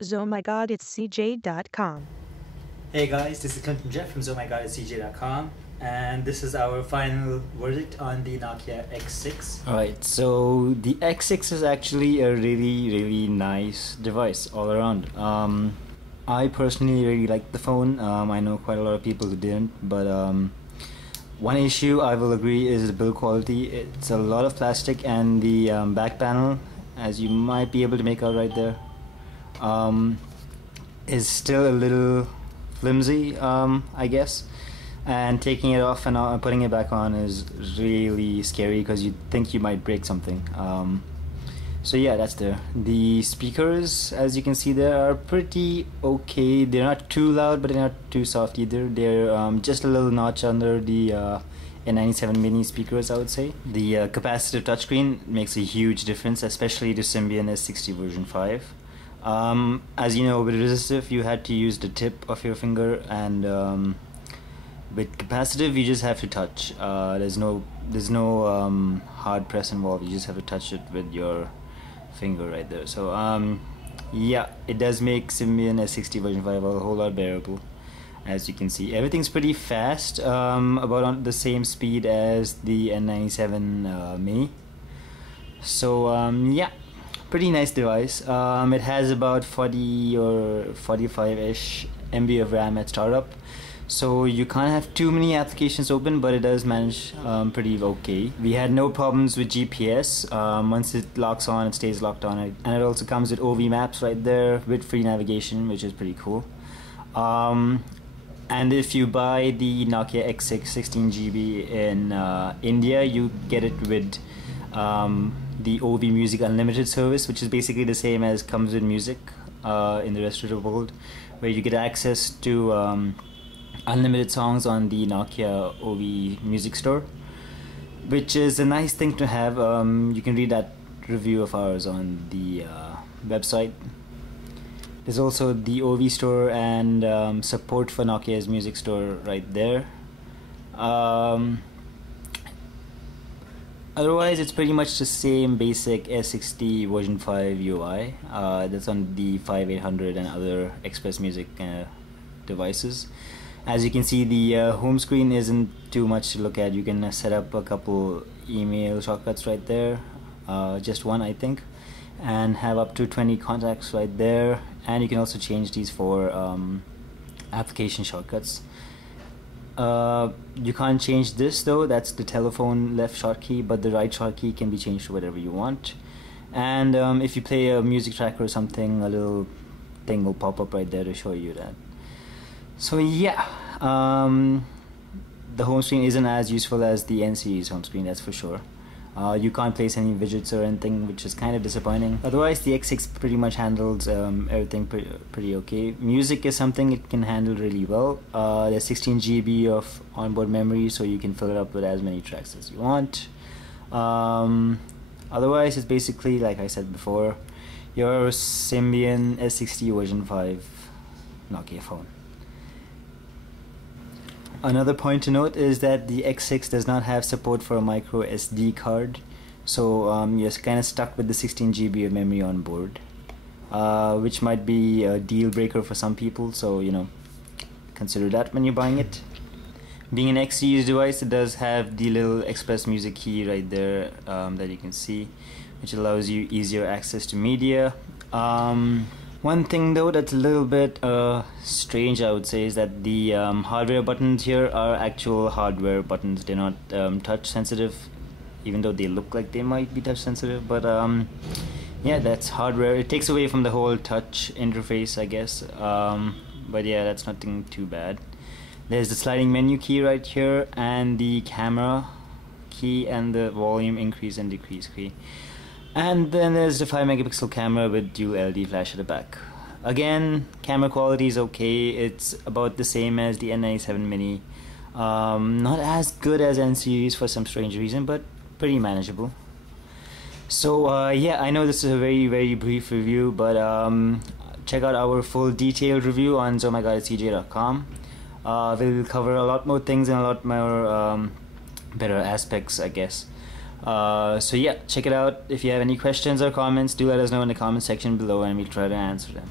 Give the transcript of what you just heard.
Oh my god, it's CJ.com. Hey guys, this is Clinton Jeff from CJ.com, and this is our final verdict on the Nokia X6. Alright, so the X6 is actually a really nice device all around. I personally really like the phone. I know quite a lot of people who didn't, but one issue I will agree is the build quality. It's a lot of plastic, and the back panel, as you might be able to make out right there, is still a little flimsy, I guess, and taking it off and putting it back on is really scary because you think you might break something. So yeah, that's there. The speakers, as you can see there, are pretty okay. They're not too loud, but they're not too soft either. They're just a little notch under the N97 mini speakers, I would say. The capacitive touchscreen makes a huge difference, especially to Symbian S60 version 5. As you know, with resistive you had to use the tip of your finger, and with capacitive you just have to touch. There's no hard press involved. You just have to touch it with your finger right there. So yeah, it does make Symbian S60 version 5 a whole lot bearable. As you can see, everything's pretty fast, about on the same speed as the N97 mini. So yeah, pretty nice device. It has about 40 or 45-ish MB of RAM at startup, so you can't have too many applications open, but it does manage pretty okay. We had no problems with GPS. Once it locks on, it stays locked on, and it also comes with OV maps right there with free navigation, which is pretty cool. And if you buy the Nokia X6 16GB in India, you get it with the OV Music Unlimited service, which is basically the same as comes with music in the rest of the world, where you get access to unlimited songs on the Nokia OV Music Store, which is a nice thing to have. You can read that review of ours on the website. There's also the OV Store and support for Nokia's Music Store right there. Otherwise, it's pretty much the same basic S60 version 5 UI that's on the 5800 and other Express Music devices. As you can see, the home screen isn't too much to look at. You can set up a couple email shortcuts right there, just one I think, and have up to 20 contacts right there. And you can also change these for application shortcuts. You can't change this though, that's the telephone left shortkey, but the right shortkey can be changed to whatever you want. And if you play a music track or something, a little thing will pop up right there to show you that. So yeah, the home screen isn't as useful as the N series home screen, that's for sure. You can't place any widgets or anything, which is kind of disappointing. Otherwise, the X6 pretty much handles everything pretty okay. Music is something it can handle really well. There's 16 GB of onboard memory, so you can fill it up with as many tracks as you want. Otherwise, it's basically, like I said before, your Symbian S60 version 5 Nokia phone. Another point to note is that the X6 does not have support for a micro SD card, so you're kind of stuck with the 16 GB of memory on board, which might be a deal breaker for some people, so you know, consider that when you're buying it. Being an X series device, it does have the little Express Music key right there that you can see, which allows you easier access to media. One thing though that's a little bit strange, I would say, is that the hardware buttons here are actual hardware buttons. They're not touch sensitive, even though they look like they might be touch sensitive, but yeah, that's hardware. It takes away from the whole touch interface, I guess, but yeah, that's nothing too bad. There's the sliding menu key right here, and the camera key, and the volume increase and decrease key. And then there's the 5 megapixel camera with dual LED flash at the back. Again, camera quality is okay. It's about the same as the N97 mini. Not as good as N series for some strange reason, but pretty manageable. So yeah, I know this is a very brief review, but check out our full detailed review on ohmygodcj.com. We'll cover a lot more things and a lot more better aspects, I guess. So yeah, check it out. If you have any questions or comments, do let us know in the comment section below and we'll try to answer them.